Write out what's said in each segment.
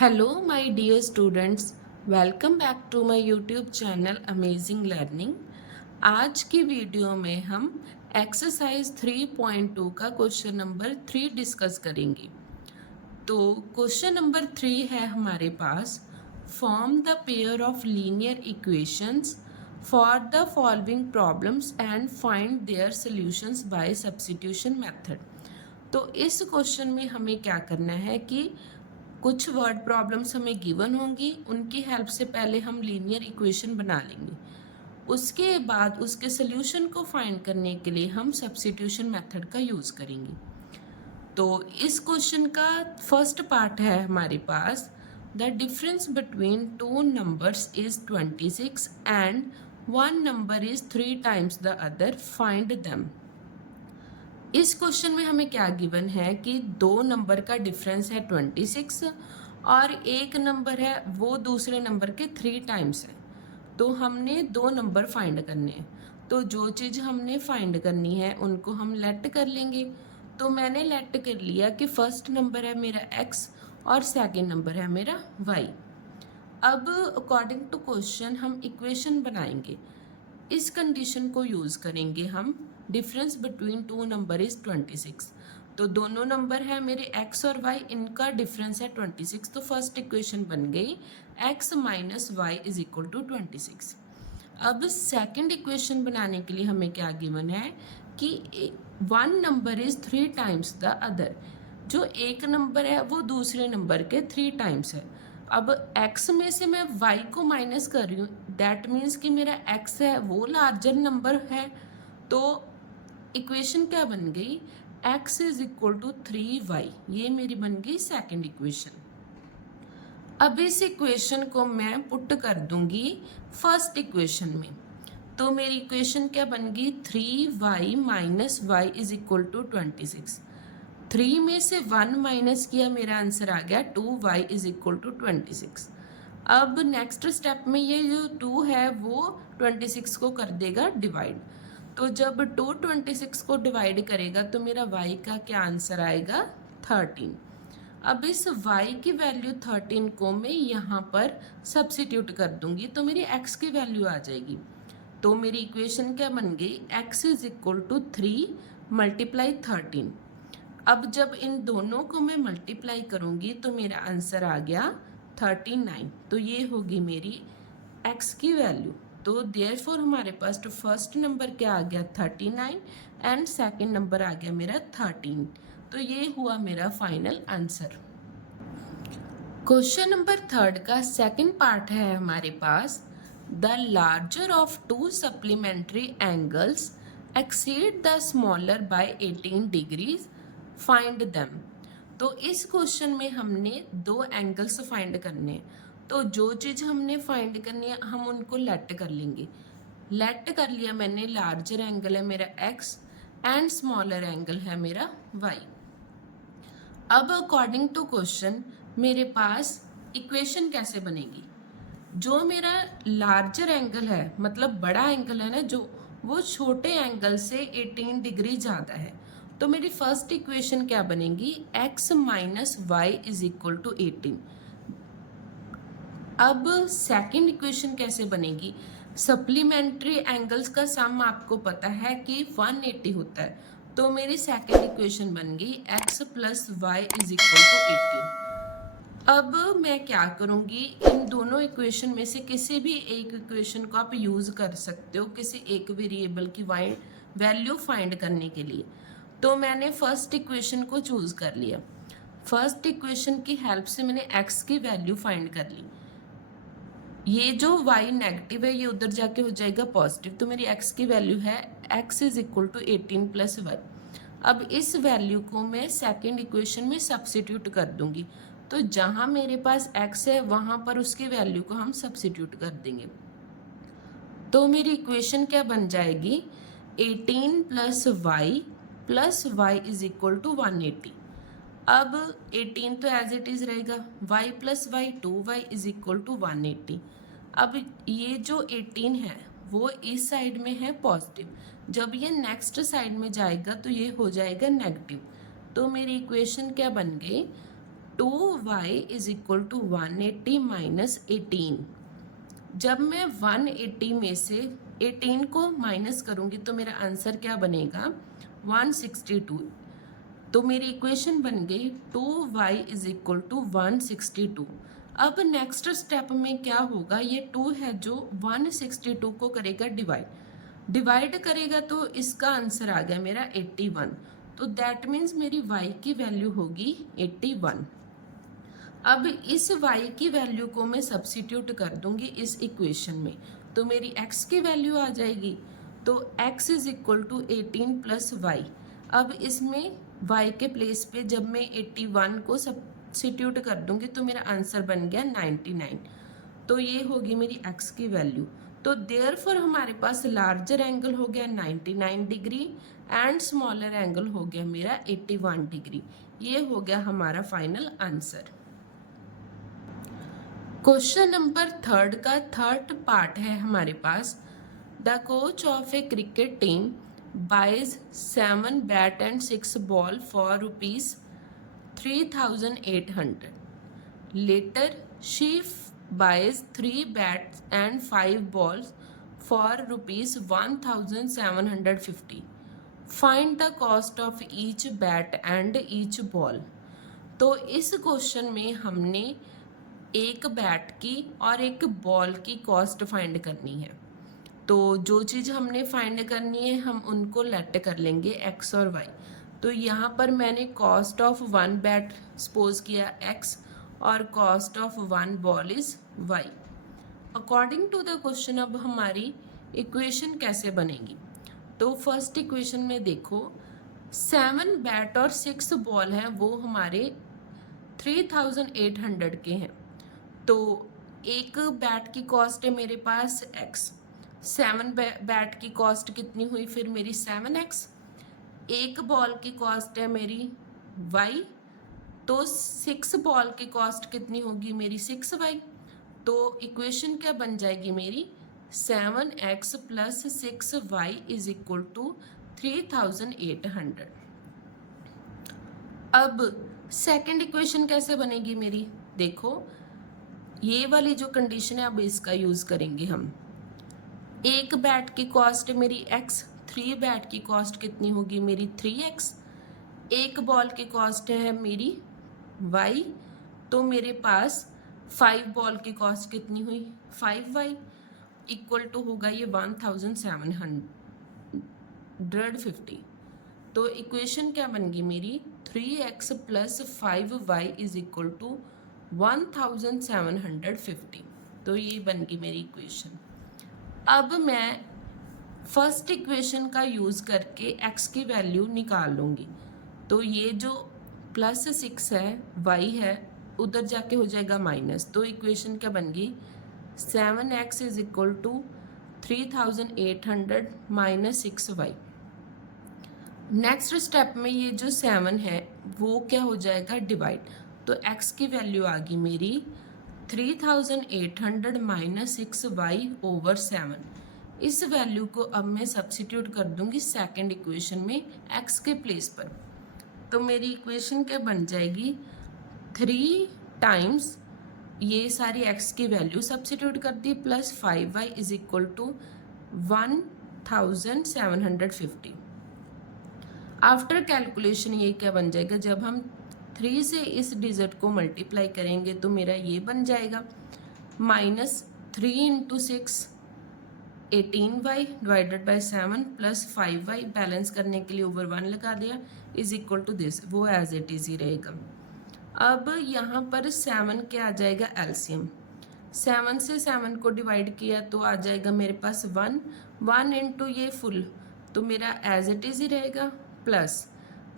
Hello my dear students, welcome back to my YouTube channel amazing learning. आज की video में हम exercise 3.2 का क्वेश्चन नंबर 3 डिस्कस करेंगे। तो क्वेश्चन नंबर 3 है हमारे पास, form the pair of linear equations for the following problems and find their solutions by substitution method. तो इस क्वेश्चन में हमें क्या करना है कि कुछ वर्ड प्रॉब्लम्स हमें गिवन होंगी, उनकी हेल्प से पहले हम लीनियर इक्वेशन बना लेंगे। उसके बाद उसके सोल्यूशन को फाइंड करने के लिए हम सब्स्टिट्यूशन मेथड का यूज़ करेंगे। तो इस क्वेश्चन का फर्स्ट पार्ट है हमारे पास, the difference between two numbers is 26 and one number is 3 times the other, find them. इस क्वेश्चन में हमें क्या गिवन है कि दो नंबर का डिफरेंस है 26 और एक नंबर है वो दूसरे नंबर के 3 टाइम्स है। तो हमने दो नंबर फाइंड करने हैं। तो जो चीज़ हमने फाइंड करनी है उनको हम लेट कर लेंगे। तो मैंने लेट कर लिया कि फर्स्ट नंबर है मेरा x और सेकंड नंबर है मेरा y। अब अकॉर्डिंग टू क्वेश्चन हम इक्वेशन बनाएंगे। इस कंडीशन को यूज़ करेंगे हम, difference between to number is 26। तो दोनों नंबर है मेरे x और y, इनका डिफरेंस है 26। तो फर्स्ट इक्वेशन बन गई x minus y is equal to 26। अब सेकंड इक्वेशन बनाने के लिए हमें क्या गिवन है कि one number is 3 times the other. जो एक नंबर है वो दूसरे नंबर के 3 टाइम्स है। अब x में से मैं y को माइनस कर रही हूँ, दैट मीन्स कि मेरा x है वो लार्जर नंबर है। तो इक्वेशन क्या बन गई, x is equal to 3y। ये मेरी बन गई सेकंड इक्वेशन। अब इस इक्वेशन को मैं पुट कर दूंगी फर्स्ट इक्वेशन में। तो मेरी इक्वेशन क्या बन गई, 3y minus y is equal to 26। 3 में से 1 माइनस किया, मेरा आंसर आ गया 2y इज इक्वल टू 26। अब नेक्स्ट स्टेप में ये जो 2 है वो 26 को कर देगा डिवाइड। तो जब 2 26 को डिवाइड करेगा तो मेरा y का क्या आंसर आएगा, 13। अब इस y की वैल्यू 13 को मैं यहाँ पर सब्सिट्यूट कर दूंगी तो मेरी x की वैल्यू आ जाएगी। तो मेरी इक्वेशन क्या बन गई, x is equal to 3 multiply 13। अब जब इन दोनों को मैं मल्टीप्लाई करूंगी तो मेरा आंसर आ गया 39। तो ये होगी मेरी x की वैल्यू। तो देयरफॉर हमारे पास तो फर्स्ट नंबर क्या आ गया 39 एंड सेकंड नंबर आ गया मेरा 13। तो ये हुआ मेरा final answer. Question number third का सेकंड पार्ट है हमारे पास, the larger of two supplementary angles exceed the smaller by 18 degrees, find them. तो इस क्वेश्चन में हमने दो एंगल्स फाइंड करने हैं। तो जो चीज़ हमने फाइंड करनी है हम उनको लेट कर लेंगे। लेट कर लिया मैंने, लार्जर एंगल है मेरा x एंड स्मॉलर एंगल है मेरा y। अब अकॉर्डिंग टू क्वेश्चन मेरे पास इक्वेशन कैसे बनेगी, जो मेरा लार्जर एंगल है मतलब बड़ा एंगल है ना जो, वो छोटे एंगल से 18 डिग्री ज़्यादा है। तो मेरी फर्स्ट इक्वेशन क्या बनेगी, x minus y is equal to 18। अब सेकंड इक्वेशन कैसे बनेगी, सप्लीमेंट्री एंगल्स का सम आपको पता है कि 180 होता है। तो मेरी सेकंड इक्वेशन बन गई x plus y is equal to 18। अब मैं क्या करूँगी, इन दोनों इक्वेशन में से किसी भी एक इक्वेशन को आप यूज़ कर सकते हो किसी एक वेरिएबल की वैल्यू फाइंड करने के लिए। तो मैंने फर्स्ट इक्वेशन को चूज़ कर लिया। फर्स्ट इक्वेशन की हेल्प से मैंने x की वैल्यू फाइंड कर ली। ये जो y नेगेटिव है ये उधर जाके हो जाएगा पॉजिटिव। तो मेरी x की वैल्यू है x is equal to 18 plus y. अब इस वैल्यू को मैं सेकेंड इक्वेशन में सब्सिट्यूट कर दूंगी। तो जहाँ मेरे पास x है वहाँ पर उसकी वैल्यू को हम सब्सिट्यूट कर देंगे। तो मेरी इक्वेशन क्या बन जाएगी, 18 plus y is equal to 180। अब 18 तो एज इट इज़ रहेगा, y plus y 2y is equal to 180। अब ये जो 18 है वो इस साइड में है पॉजिटिव, जब ये नेक्स्ट साइड में जाएगा तो ये हो जाएगा नेगेटिव। तो मेरी इक्वेशन क्या बन गई, 2y is equal to 180 minus 18। जब मैं 180 में से 18 को माइनस करूँगी तो मेरा आंसर क्या बनेगा 162। तो मेरी इक्वेशन बन गई 2y इज इक्वल टू 162। अब नेक्स्ट स्टेप में क्या होगा, ये 2 है जो 162 को करेगा डिवाइड करेगा, तो इसका आंसर आ गया मेरा 81। तो दैट मीन्स मेरी y की वैल्यू होगी 81। अब इस y की वैल्यू को मैं सब्स्टिट्यूट कर दूंगी इस इक्वेशन में, तो मेरी x की वैल्यू आ जाएगी। तो x is equal to 18 plus y. अब इसमें y के प्लेस पे जब मैं 81 को सब्स्टिट्यूट कर दूंगी तो मेरा आंसर बन गया 99। तो ये होगी मेरी x की वैल्यू। तो देयरफॉर हमारे पास लार्जर एंगल हो गया 99 डिग्री एंड स्मॉलर एंगल हो गया मेरा 81 डिग्री। ये हो गया हमारा फाइनल आंसर। क्वेश्चन नंबर 3 का थर्ड पार्ट है हमारे पास। The coach of a cricket team buys 7 bat and 6 ball for rupees 3800। Later she buys 3 bats and 5 balls for rupees 1750. Find the cost of each bat and each ball. तो इस question में हमने एक bat की और एक ball की cost find करनी है। तो जो चीज़ हमने फाइंड करनी है हम उनको लेट कर लेंगे x और y। तो यहाँ पर मैंने कॉस्ट ऑफ 1 बैट सपोज किया x और cost of 1 ball is y। According to the question अब हमारी इक्वेशन कैसे बनेगी, तो फर्स्ट इक्वेशन में देखो 7 बैट और 6 बॉल हैं वो हमारे 3800 के हैं। तो एक बैट की कॉस्ट है मेरे पास x, 7 बैट की कॉस्ट कितनी हुई फिर मेरी 7x, एक बॉल की कॉस्ट है मेरी y, तो 6 बॉल की कॉस्ट कितनी होगी मेरी 6y। तो इक्वेशन क्या बन जाएगी मेरी 7x plus 6y is equal to 3800। अब सेकंड इक्वेशन कैसे बनेगी मेरी, देखो ये वाली जो कंडीशन है अब इसका यूज़ करेंगे हम। एक बैट की कॉस्ट मेरी x, 3 बैट की कॉस्ट कितनी होगी मेरी 3x, एक बॉल की कॉस्ट है मेरी y, तो मेरे पास 5 बॉल की कॉस्ट कितनी हुई 5y इक्वल टू होगा ये 1750। तो इक्वेशन क्या बन गई मेरी 3x plus 5y is equal to 1750। तो ये बन गई मेरी इक्वेशन। अब मैं फर्स्ट इक्वेशन का यूज़ करके x की वैल्यू निकाल लूँगी। तो ये जो प्लस 6 है y है उधर जाके हो जाएगा माइनस। तो इक्वेशन क्या बन गई 7x is equal to 3800 minus 6y। Next step में ये जो 7 है वो क्या हो जाएगा डिवाइड। तो x की वैल्यू आ गई मेरी 3800 माइनस 6y ओवर 7। इस वैल्यू को अब मैं सब्स्टिट्यूट कर दूंगी सेकंड इक्वेशन में x के प्लेस पर। तो मेरी इक्वेशन क्या बन जाएगी 3 टाइम्स ये सारी x की वैल्यू सब्स्टिट्यूट कर दी plus 5y is equal to 1750। After calculation ये क्या बन जाएगा, जब हम 3 से इस डिजिट को मल्टीप्लाई करेंगे तो मेरा ये बन जाएगा minus 3 into 6 18y divided by 7 plus 5y balance करने के लिए ओवर 1 लगा दिया इज इक्वल टू दिस, वो एज इट इज ही रहेगा। अब यहाँ पर 7 क्या आ जाएगा एलसीएम, 7 से 7 को डिवाइड किया तो आ जाएगा मेरे पास 1 इंटू ये फुल, तो मेरा एज इट इज ही रहेगा प्लस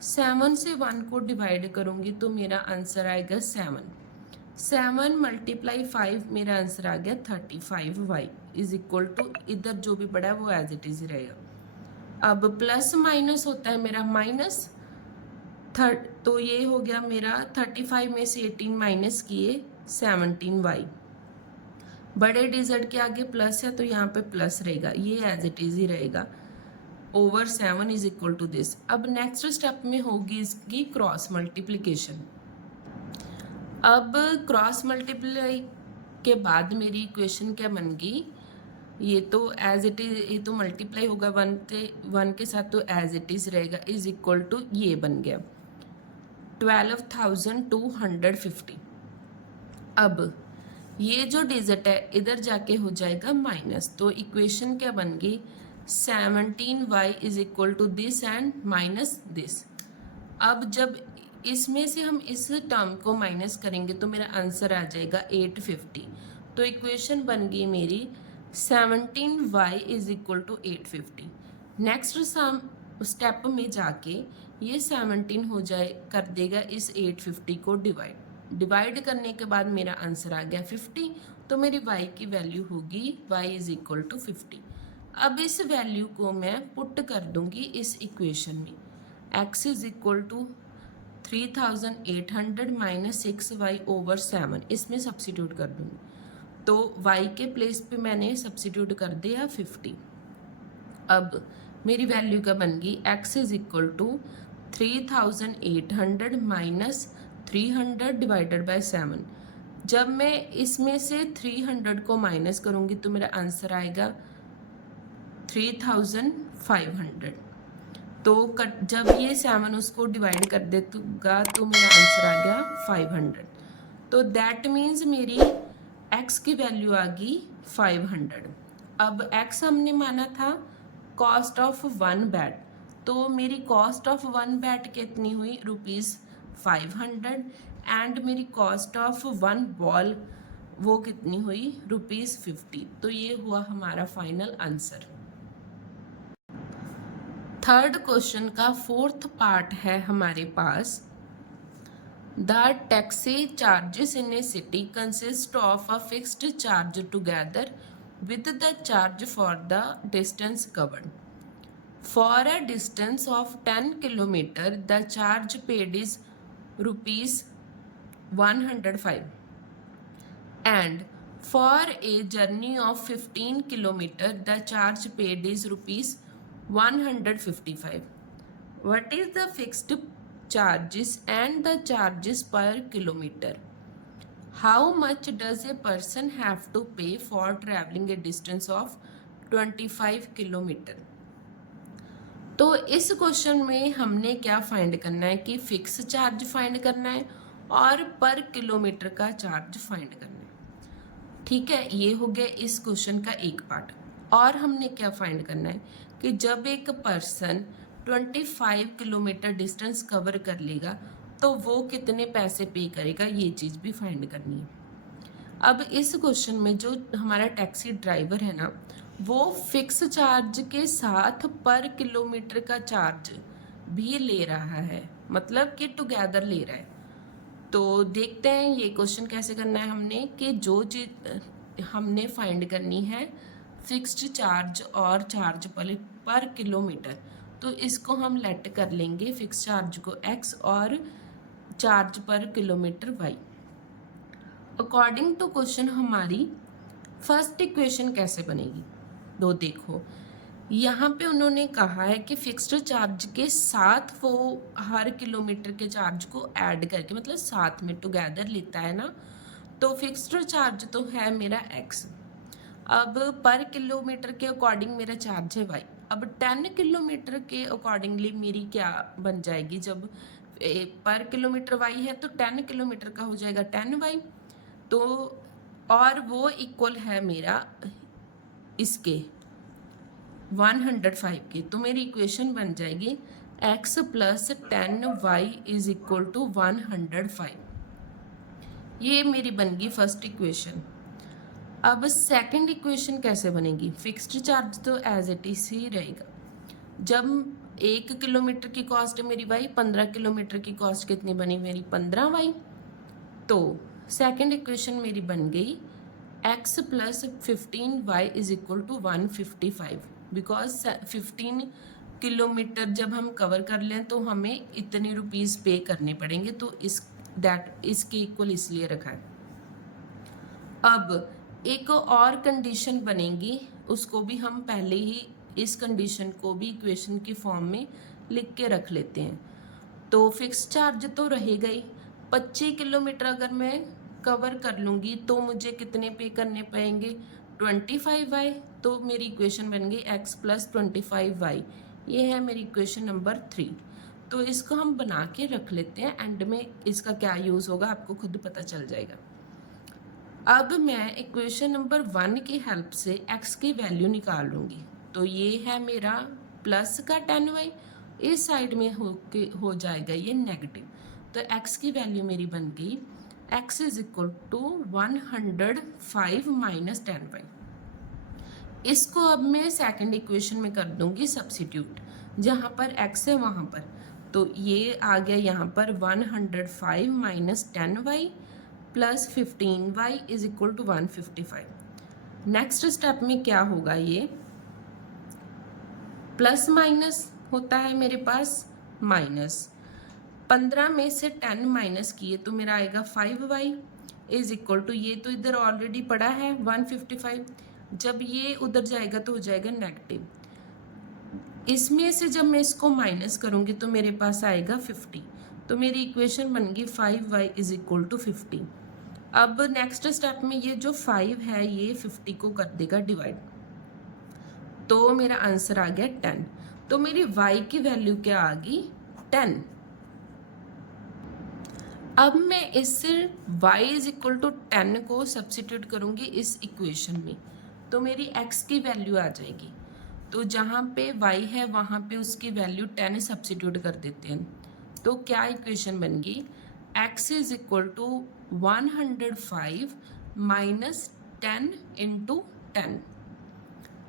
7 से 1 को डिवाइड करूँगी तो मेरा आंसर आएगा 7 मल्टीप्लाई 5 मेरा आंसर आ गया 35y इज इक्वल टू इधर जो भी बड़ा है वो एज इट इज ही रहेगा। अब प्लस माइनस होता है मेरा माइनस तो ये हो गया मेरा 35 में से 18 माइनस किए 17y। बड़े डिजिट के आगे प्लस है तो यहाँ पे प्लस रहेगा, ये एज इट इज ही रहेगा over 7 is equal to this. अब नेक्स्ट स्टेप में होगी इसकी क्रॉस मल्टीप्लिकेशन। अब क्रॉस मल्टीप्लाई के बाद मेरी इक्वेशन क्या बन गई, ये तो एज इट इज, ये तो मल्टीप्लाई होगा वन के साथ, तो एज इट इज रहेगा, इज इक्वल टू ये बन गया 12,250। अब ये जो डिजिट है इधर जाके हो जाएगा माइनस, तो इक्वेशन क्या बन गई 17y is equal to this and minus this. अब जब इसमें से हम इस टर्म को माइनस करेंगे तो मेरा आंसर आ जाएगा 850। तो इक्वेशन बन गई मेरी 17y is equal to 850। Next step में जाके ये 17 हो जाए कर देगा इस 850 को डिवाइड करने के बाद मेरा आंसर आ गया 50। तो मेरी y की वैल्यू होगी y इज इक्वल टू 50। अब इस वैल्यू को मैं पुट कर दूंगी इस इक्वेशन में, x is equal to 3800 minus 6y over 7, इसमें सब्सिट्यूट कर दूंगी। तो y के प्लेस पे मैंने सब्सिट्यूट कर दिया 50। अब मेरी वैल्यू क्या बन गई, x is equal to 3800 minus 300 divided by 7। जब मैं इसमें से 300 को माइनस करूँगी तो मेरा आंसर आएगा 3500। तो जब ये 7 उसको डिवाइड कर देगा तो मेरा आंसर आ गया 500। तो दैट मीन्स मेरी x की वैल्यू आ गई 500। अब x हमने माना था कॉस्ट ऑफ 1 बैट, तो मेरी कॉस्ट ऑफ 1 बैट कितनी हुई ₹500 एंड मेरी कॉस्ट ऑफ 1 बॉल वो कितनी हुई ₹50। तो ये हुआ हमारा फाइनल आंसर। थर्ड क्वेश्चन का फोर्थ पार्ट है हमारे पास, the taxi charges in a city consist of a fixed charge together with the charge for the distance covered. For a distance of 10 km, the charge paid is ₹105, and for a journey of 15 km, the charge paid is ₹155. What is the fixed charges and the charges per kilometer? How much does a person have to pay for traveling a distance of 25 kilometre? तो इस question में हमने क्या find करना है कि fix charge find करना है और पर किलोमीटर का चार्ज फाइंड करना है। ठीक है, ये हो गया इस क्वेश्चन का एक पार्ट। और हमने क्या फाइंड करना है कि जब एक पर्सन 25 किलोमीटर डिस्टेंस कवर कर लेगा तो वो कितने पैसे पे करेगा, ये चीज़ भी फाइंड करनी है। अब इस क्वेश्चन में जो हमारा टैक्सी ड्राइवर है ना, वो फिक्स चार्ज के साथ पर किलोमीटर का चार्ज भी ले रहा है, मतलब कि टुगेदर ले रहा है। तो देखते हैं ये क्वेश्चन कैसे करना है हमने, कि जो चीज़ हमने फाइंड करनी है फिक्स्ड चार्ज और चार्ज पर किलोमीटर, तो इसको हम लेट कर लेंगे फिक्स चार्ज को x और charge per kilometre y। According to question हमारी फर्स्ट इक्वेशन कैसे बनेगी, तो देखो यहाँ पे उन्होंने कहा है कि फिक्स्ड चार्ज के साथ वो हर किलोमीटर के चार्ज को ऐड करके, मतलब साथ में टुगेदर लेता है ना, तो फिक्स्ड चार्ज तो है मेरा x। अब पर किलोमीटर के अकॉर्डिंग मेरा चार्ज है y। अब 10 किलोमीटर के अकॉर्डिंगली मेरी क्या बन जाएगी, जब पर किलोमीटर y है तो 10 किलोमीटर का हो जाएगा 10y, तो और वो इक्वल है मेरा इसके 105 के। तो मेरी इक्वेशन बन जाएगी x plus 10y is equal to 105। ये मेरी बन गई फर्स्ट इक्वेशन। अब सेकंड इक्वेशन कैसे बनेगी, फिक्स्ड चार्ज तो एज इट इज ही रहेगा। जब 1 किलोमीटर की कॉस्ट है मेरी y, 15 किलोमीटर की कॉस्ट कितनी बनी मेरी 15y। तो सेकंड इक्वेशन मेरी बन गई x plus 15y is equal to 155, because 15 kilometre जब हम कवर कर लें तो हमें इतने रुपीज़ पे करने पड़ेंगे, तो इसके इक्वल इसलिए रखा है। अब एक और कंडीशन बनेगी, उसको भी हम पहले ही इस कंडीशन को भी इक्वेशन की फॉर्म में लिख के रख लेते हैं। तो फिक्स चार्ज तो रहेगा ही, 25 किलोमीटर अगर मैं कवर कर लूँगी तो मुझे कितने पे करने पड़ेंगे 25y। तो मेरी इक्वेशन बन गई x प्लस 25y। ये है मेरी इक्वेशन नंबर 3। तो इसको हम बना के रख लेते हैं, एंड में इसका क्या यूज़ होगा आपको खुद पता चल जाएगा। अब मैं इक्वेशन नंबर 1 की हेल्प से x की वैल्यू निकाल लूँगी। तो ये है मेरा प्लस का 10y, इस साइड में हो जाएगा ये नेगेटिव। तो x की वैल्यू मेरी बन गई x is equal to 105 minus 10y। इसको अब मैं सेकंड इक्वेशन में कर दूंगी सब्सिट्यूट, जहाँ पर x है वहाँ पर। तो ये आ गया यहाँ पर 105 minus 10y plus 15y is equal to 155। Next step में क्या होगा, ये प्लस माइनस होता है मेरे पास माइनस 15 में से 10 माइनस किए तो मेरा आएगा 5y इज इक्वल टू, ये तो इधर ऑलरेडी पड़ा है 155, जब ये उधर जाएगा तो हो जाएगा नेगेटिव। इसमें से जब मैं इसको माइनस करूँगी तो मेरे पास आएगा 50। तो मेरी इक्वेशन बन गई 5y इज इक्वल टू 50। अब नेक्स्ट स्टेप में ये जो 5 है ये 50 को कर देगा डिवाइड, तो मेरा आंसर आ गया 10। तो मेरी y की वैल्यू क्या आ गई 10। अब मैं इससे y इज इक्वल टू 10 को सब्सिट्यूट करूँगी इस इक्वेशन में, तो मेरी x की वैल्यू आ जाएगी। तो जहाँ पे y है वहाँ पे उसकी वैल्यू 10 सब्सिट्यूट कर देते हैं। तो क्या इक्वेशन बन गई, x is equal to 105 minus 10 into 10,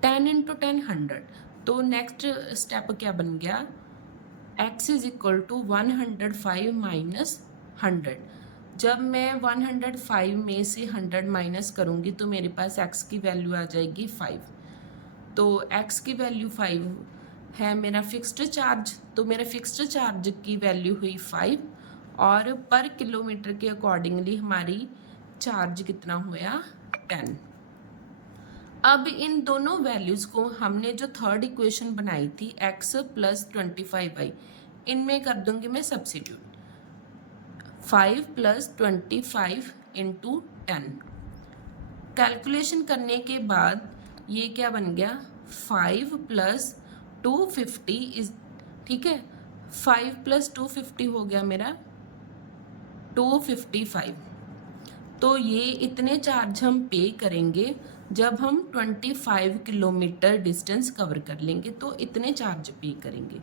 10 into 10 100। तो नेक्स्ट स्टेप क्या बन गया, x is equal to 105 minus 100। जब मैं 105 में से 100 माइनस करूँगी तो मेरे पास x की वैल्यू आ जाएगी 5। तो x की वैल्यू 5 है मेरा फिक्स्ड चार्ज, तो मेरा फिक्स्ड चार्ज की वैल्यू हुई 5, और पर किलोमीटर के अकॉर्डिंगली हमारी चार्ज कितना हुआ 10। अब इन दोनों वैल्यूज़ को हमने जो थर्ड इक्वेशन बनाई थी x प्लस 25y, इनमें कर दूंगी मैं सब्सिट्यूट। 5 प्लस 25 इंटू 10, कैलकुलेशन करने के बाद ये क्या बन गया 5 प्लस 250 इज, ठीक है, 5 प्लस 250 हो गया मेरा 255। तो ये इतने चार्ज हम पे करेंगे जब हम 25 किलोमीटर डिस्टेंस कवर कर लेंगे, तो इतने चार्ज पे करेंगे।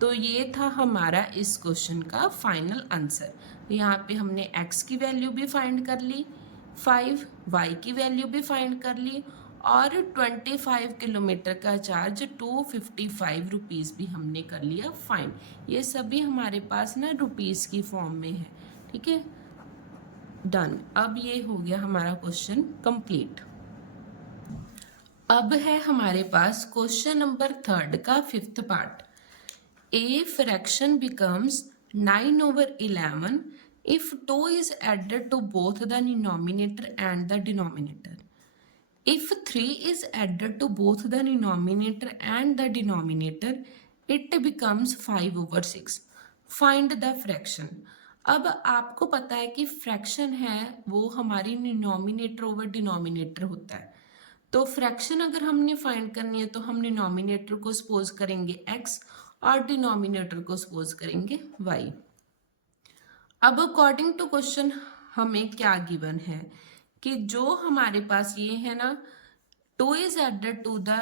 तो ये था हमारा इस क्वेश्चन का फाइनल आंसर। यहाँ पे हमने x की वैल्यू भी फाइंड कर ली 5, y की वैल्यू भी फाइंड कर ली, और 25 किलोमीटर का चार्ज 255 रुपीज़ भी हमने कर लिया फाइंड। ये सभी हमारे पास ना रुपीज़ की फॉर्म में है, ठीक है, डन। अब ये हो गया हमारा क्वेश्चन कंप्लीट। अब है हमारे पास क्वेश्चन नंबर 3 का 5th part. A fraction becomes 9/11 if 2 is added to both the denominator and the denominator. If 3 is added to both the denominator and the denominator, it becomes 5/6. Find the fraction. अब आपको पता है कि fraction है वो हमारी denominator over denominator होता है। तो फ्रैक्शन अगर हमने फाइंड करनी है तो हम डिनोमिनेटर को सपोज करेंगे x और डिनोमिनेटर को सपोज करेंगे y। अब अकॉर्डिंग टू क्वेश्चन हमें क्या गिवन है कि जो हमारे पास ये है ना 2 is added to the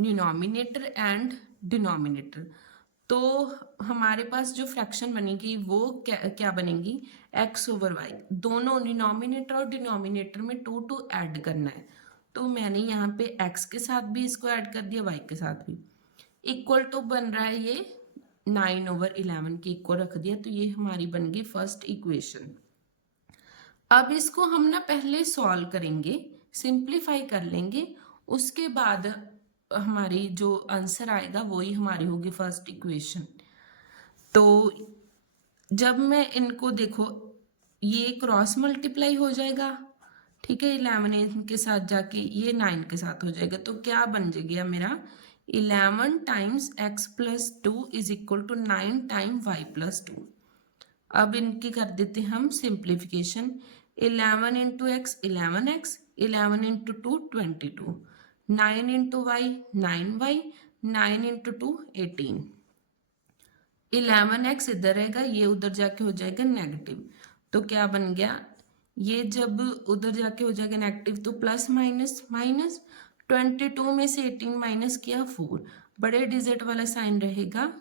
denominator and denominator, तो हमारे पास जो फ्रैक्शन बनेगी वो क्या बनेगी x/y। दोनों डिनोमिनेटर और डिनोमिनेटर में 2 ऐड करना है, तो मैंने यहाँ पे x के साथ भी इसको ऐड कर दिया, y के साथ भी। इक्वल टू बन रहा है ये 9/11 के इक्वल रख दिया, तो ये हमारी बन गई फर्स्ट इक्वेशन। अब इसको हम ना पहले सॉल्व करेंगे, सिंप्लीफाई कर लेंगे, उसके बाद हमारी जो आंसर आएगा वही हमारी होगी फर्स्ट इक्वेशन। तो जब मैं इनको देखो ये क्रॉस मल्टीप्लाई हो जाएगा, ठीक है, 11 के साथ जाके ये 9 के साथ हो जाएगा, तो क्या बन जाएगा मेरा 11 times x plus 2 is equal to 9 time y plus 2। अब इनकी कर देते हम simplification. 11 into x 11x, 11 into two 22, 9 into y 9y, 9 into two 18। 11x इधर रहेगा, ये उधर जाके हो जाएगा नेगेटिव, तो क्या बन गया, ये जब उधर जाके हो जाएगा नेगेटिव तो प्लस माइनस माइनस, 22 में से 18 माइनस किया 4, बड़े डिजिट वाला साइन रहेगा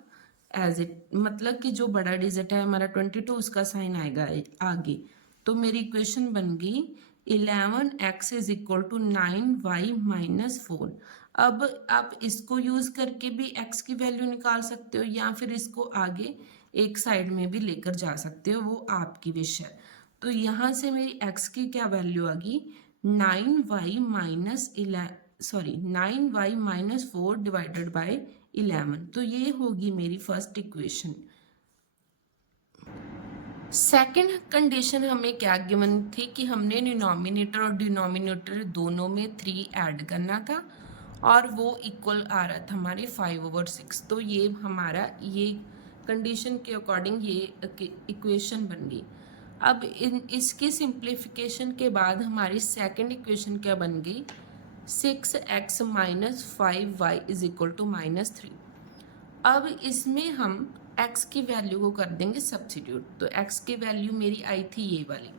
एज इट, मतलब कि जो बड़ा डिजिट है हमारा 22 उसका साइन आएगा आगे। तो मेरी इक्वेशन बन गई 11x is equal to 9y minus 4। अब आप इसको यूज करके भी x की वैल्यू निकाल सकते हो या फिर इसको आगे एक साइड में भी लेकर जा सकते हो, वो आपकी विश है। तो यहाँ से मेरी x की क्या वैल्यू आ गई, 9y minus 9y minus 4 divided by 11। तो ये होगी मेरी फर्स्ट इक्वेशन। सेकंड कंडीशन हमें क्या गिवन थी कि हमने डिनोमिनेटर और डिनोमिनेटर दोनों में 3 ऐड करना था और वो इक्वल आ रहा था हमारे 5/6। तो ये हमारा ये कंडीशन के अकॉर्डिंग ये इक्वेशन बन गई। अब इसकी सिंप्लीफिकेशन के बाद हमारी सेकंड इक्वेशन क्या बन गई, 6x minus 5y is equal to minus 3। अब इसमें हम x की वैल्यू को कर देंगे सब्स्टिट्यूट। तो x की वैल्यू मेरी आई थी ये वाली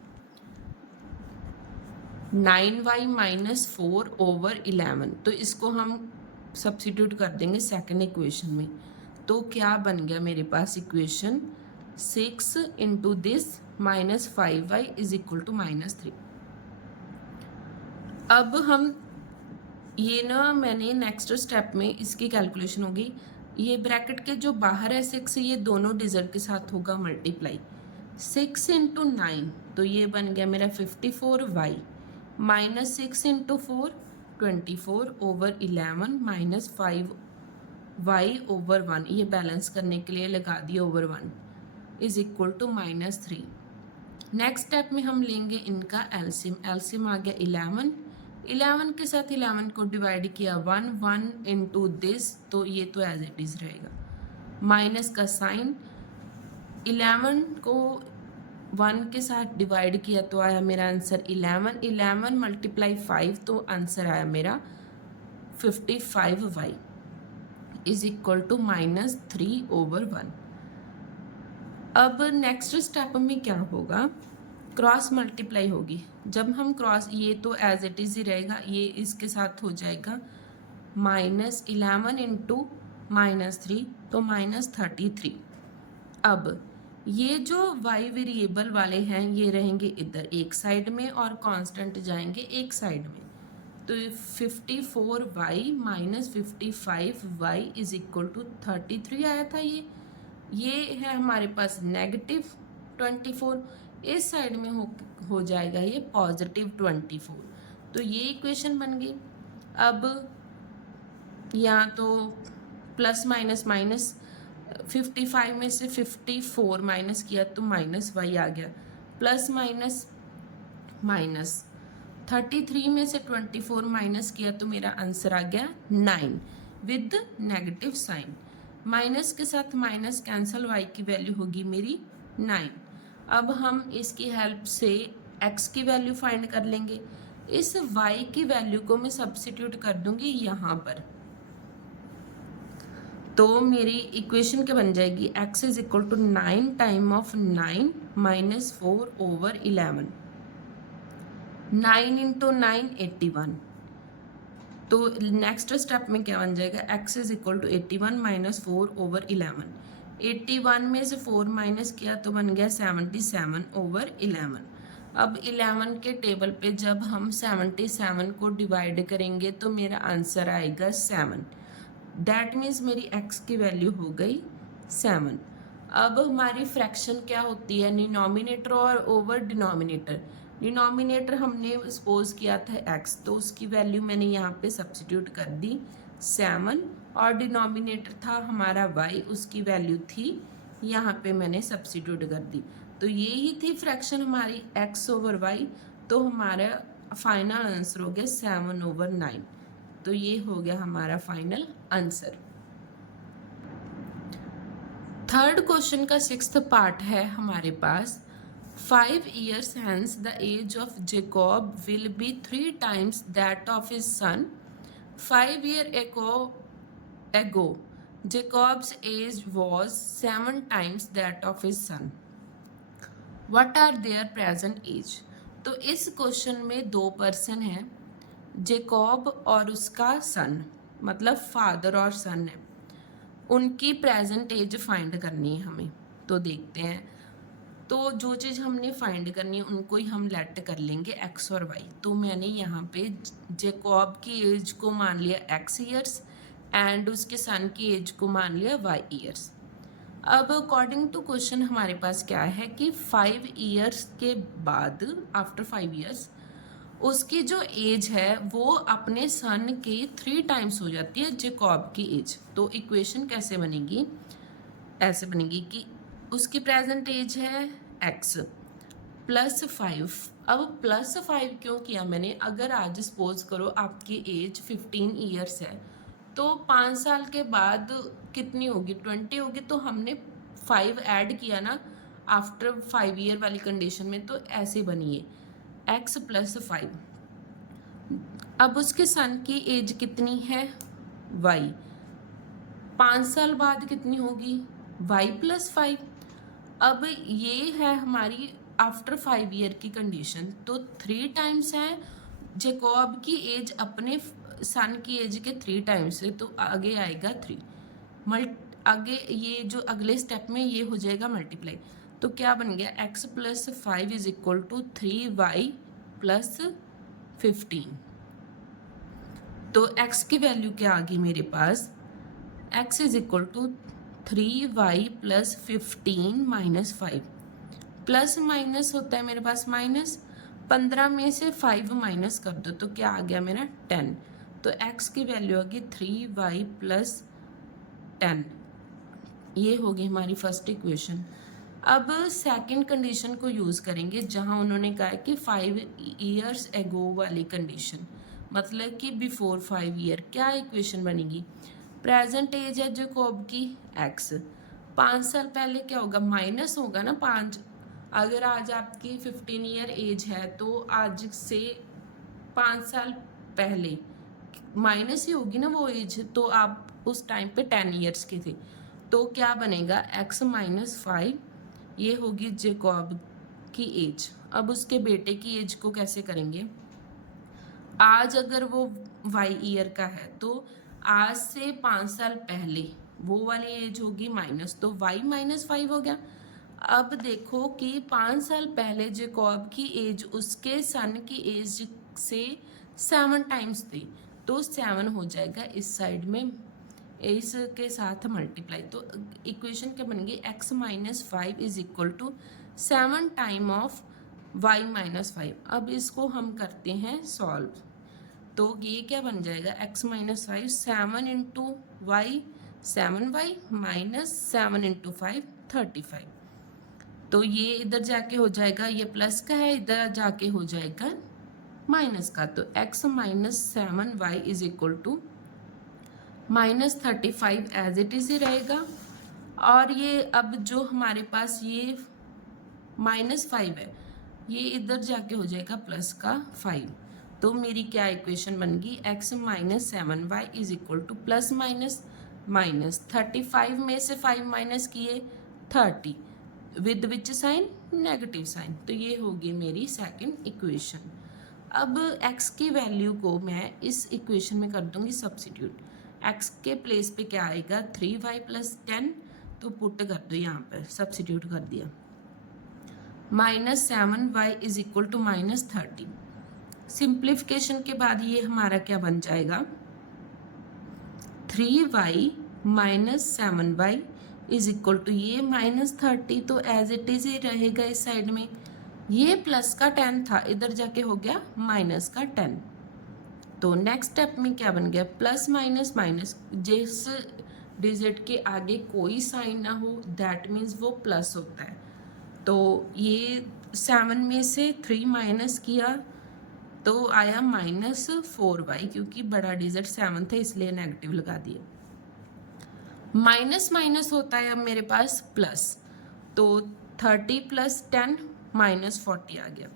9y माइनस 4 ओवर 11, तो इसको हम सब्स्टिट्यूट कर देंगे सेकंड इक्वेशन में। तो क्या बन गया मेरे पास equation 6 into this minus 5y is equal to minus 3। अब हम ये ना मैंने नेक्स्ट स्टेप में इसकी कैलकुलेशन होगी, ये ब्रैकेट के जो बाहर है 6, ये दोनों डिजिट के साथ होगा मल्टीप्लाई, 6 इंटू 9 तो ये बन गया मेरा 54y minus 6 into 4 24 over 11 minus 5y over 1, ये बैलेंस करने के लिए लगा दिया over 1 is equal to minus 3। Next step में हम लेंगे इनका एलसीएम। एलसीएम आ गया 11 के साथ 11 को डिवाइड किया 1 इंटू दिस, तो ये तो एज इट इज रहेगा, माइनस का साइन 11 को 1 के साथ डिवाइड किया तो आया मेरा आंसर 11 मल्टीप्लाई 5, तो आंसर आया मेरा 55y is equal to minus 3 over 1। अब नेक्स्ट स्टेप में क्या होगा, क्रॉस मल्टीप्लाई होगी। जब हम क्रॉस, ये तो एज इट इज ही रहेगा, ये इसके साथ हो जाएगा माइनस 11 इंटू माइनस 3 तो माइनस 33। अब ये जो y वेरिएबल वाले हैं ये रहेंगे इधर एक साइड में और कांस्टेंट जाएंगे एक साइड में। तो 54y minus 55y is equal to 33 आया था। ये है हमारे पास नेगेटिव 24, इस साइड में हो जाएगा ये पॉजिटिव 24। तो ये इक्वेशन बन गई। अब यहाँ तो प्लस माइनस माइनस, 55 में से 54 माइनस किया तो माइनस y आ गया, प्लस माइनस माइनस 33 में से 24 माइनस किया तो मेरा आंसर आ गया 9 विद नेगेटिव साइन। माइनस के साथ माइनस कैंसल, y की वैल्यू होगी मेरी 9। अब हम इसकी हेल्प से x की वैल्यू फाइंड कर लेंगे। इस y की वैल्यू को मैं सब्स्टिट्यूट कर दूंगी यहाँ पर, तो मेरी इक्वेशन क्या बन जाएगी, x is equal to 9 time of 9 minus 4 over 11, 9 into 9 81। तो नेक्स्ट स्टेप में क्या बन जाएगा, x is equal to 81 minus 4 over 11, 81 में से 4 माइनस किया तो बन गया 77 ओवर 11। अब 11 के टेबल पे जब हम 77 को डिवाइड करेंगे तो मेरा आंसर आएगा 7। दैट मीन्स मेरी x की वैल्यू हो गई 7। अब हमारी फ्रैक्शन क्या होती है, डिनोमिनेटर और ओवर डिनोमिनेटर। डिनोमिनेटर हमने सपोज किया था x, तो उसकी वैल्यू मैंने यहाँ पे सब्स्टिट्यूट कर दी 7, और डिनोमिनेटर था हमारा y, उसकी वैल्यू थी यहाँ पे मैंने सब्स्टिट्यूट कर दी। तो ये ही थी फ्रैक्शन हमारी x ओवर y। तो हमारा फाइनल आंसर हो गया 7 ओवर 9। तो ये हो गया हमारा फाइनल आंसर। थर्ड क्वेश्चन का सिक्स्थ पार्ट है हमारे पास। 5 years hence the age of Jacob will be 3 times that of his son. 5 years ago Jacob's age was 7 times that of his son. What are their present age? तो इस question में दो person हैं, Jacob और उसका सन, मतलब father और सन है। उनकी प्रेजेंट एज फाइंड करनी है हमें। तो देखते हैं, तो जो चीज़ हमने फाइंड करनी है उनको ही हम लेट कर लेंगे एक्स और वाई। तो मैंने यहाँ पे जेकॉब की एज को मान लिया एक्स ईयर्स एंड उसके सन की एज को मान लिया वाई ईयर्स। अब अकॉर्डिंग टू क्वेश्चन हमारे पास क्या है कि 5 ईयर्स के बाद, आफ्टर 5 ईयर्स, उसकी जो एज है वो अपने सन के 3 टाइम्स हो जाती है जेकॉब की एज। तो इक्वेशन कैसे बनेगी? ऐसे बनेगी कि उसकी प्रेजेंट एज है x प्लस 5। अब प्लस 5 क्यों किया मैंने? अगर आज सपोज करो आपकी एज 15 ईयर्स है तो 5 साल के बाद कितनी होगी? 20 होगी। तो हमने 5 ऐड किया ना आफ्टर 5 ईयर वाली कंडीशन में, तो ऐसे बनी है x प्लस 5। अब उसके सन की एज कितनी है? y। 5 साल बाद कितनी होगी? y plus 5। अब ये है हमारी आफ्टर 5 ईयर की कंडीशन। तो 3 टाइम्स है जेकॉब की एज अपने सन की एज के 3 टाइम्स है, तो आगे आएगा 3। आगे ये जो अगले स्टेप में ये हो जाएगा मल्टीप्लाई। तो क्या बन गया? x plus 5 is equal to 3y plus 15। तो x की वैल्यू क्या आ गई मेरे पास? x is equal to 3y plus 15 minus 5। Plus minus होता है मेरे पास माइनस, 15 में से 5 माइनस कर दो तो क्या आ गया मेरा? 10। तो x की वैल्यू आ गई 3y प्लस 10। ये होगी हमारी फर्स्ट इक्वेशन। अब सेकंड कंडीशन को यूज़ करेंगे जहां उन्होंने कहा कि 5 ईयर्स एगो वाली कंडीशन, मतलब कि बिफोर 5 ईयर। क्या इक्वेशन बनेगी? प्रेजेंट एज है जेकॉब की x, 5 साल पहले क्या होगा? माइनस होगा ना 5। अगर आज आपकी 15 ईयर एज है तो आज से 5 साल पहले माइनस ही होगी ना वो एज, तो आप उस टाइम पे 10 ईयर्स के थे। तो क्या बनेगा? x माइनस 5, ये होगी जेकॉब की एज। अब उसके बेटे की एज को कैसे करेंगे? आज अगर वो y ईयर का है तो आज से 5 साल पहले वो वाली एज होगी माइनस, तो y माइनस 5 हो गया। अब देखो कि 5 साल पहले जेकॉब की एज उसके सन की एज से 7 टाइम्स थी, तो 7 हो जाएगा इस साइड में इसके साथ मल्टीप्लाई। तो इक्वेशन क्या बनेगी? x minus 5 is equal to 7 time of y minus 5। अब इसको हम करते हैं सॉल्व। तो ये क्या बन जाएगा? x minus 5, 7 into y 7y minus 7 into 5 35। तो ये इधर जाके हो जाएगा, ये प्लस का है, इधर जाके हो जाएगा माइनस का। तो x minus 7y is equal to minus 35 as it is ही रहेगा। और ये अब जो हमारे पास ये माइनस 5 है, ये इधर जाके हो जाएगा प्लस का 5। तो मेरी क्या इक्वेशन बन गई? x minus 7y is equal to plus minus minus 35 में से 5 माइनस किए 30 with which sign? Negative sign. तो ये होगी मेरी सेकंड इक्वेशन। अब x की वैल्यू को मैं इस इक्वेशन में कर दूंगी सब्स्टिट्यूट। x के प्लेस पे क्या आएगा? 3y plus 10। तो पुट कर दो, यहाँ पर सब्स्टिट्यूट कर दिया। Minus 7y is equal to minus 30। Simplification के बाद ये हमारा क्या बन जाएगा? 3y minus 7y is equal to ये माइनस 30, तो एज इट इज ही रहेगा इस साइड में। ये प्लस का 10 था, इधर जाके हो गया माइनस का 10। तो नेक्स्ट स्टेप में क्या बन गया? प्लस माइनस माइनस, जिस डिजिट के आगे कोई साइन ना हो दैट मीन्स वो प्लस होता है। तो ये 7 में से 3 माइनस किया तो आया माइनस 4y, क्योंकि बड़ा डिजिट 7 था इसलिए नेगेटिव लगा दिया। माइनस माइनस होता है अब मेरे पास प्लस, तो 30 प्लस 10 माइनस 40 आ गया।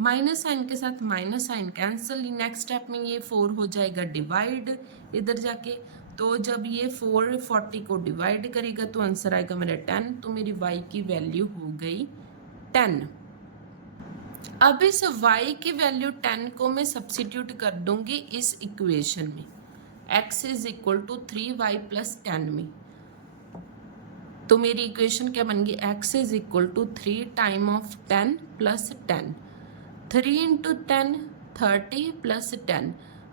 माइनस साइन के साथ minus sign cancel. Next step में ये 4 हो जाएगा डिवाइड इधर जाके, तो जब ये 4 40 को डिवाइड करेगा तो आंसर आएगा मेरा 10, तो मेरी y की वैल्यू हो गई 10। अब इस y की वैल्यू 10 को मैं सब्सिट्यूट कर दूंगी इस इक्वेशन में, x is equal to 3y plus 10 में। तो मेरी इक्वेशन क्या बन गई, x is equal to 3 time of 10 plus 10, 3 into 10 30 plus 10,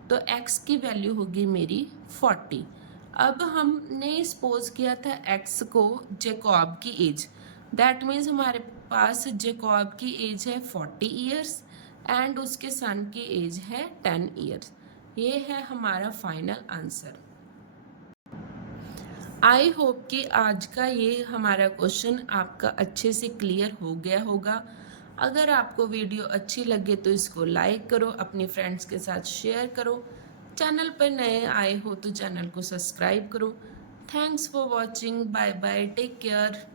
तो x की वैल्यू होगी मेरी 40। अब हमने सपोज किया था x को जेकॉब की एज, दैट मीन्स हमारे पास जेकॉब की एज है 40 ईयर्स एंड उसके सन की एज है 10 ईयर्स। ये है हमारा फाइनल आंसर। आई होप कि आज का ये हमारा क्वेश्चन आपका अच्छे से क्लियर हो गया होगा। अगर आपको वीडियो अच्छी लगे तो इसको लाइक करो, अपनी फ्रेंड्स के साथ शेयर करो, चैनल पर नए आए हो तो चैनल को सब्सक्राइब करो। Thanks for watching, bye bye, take care.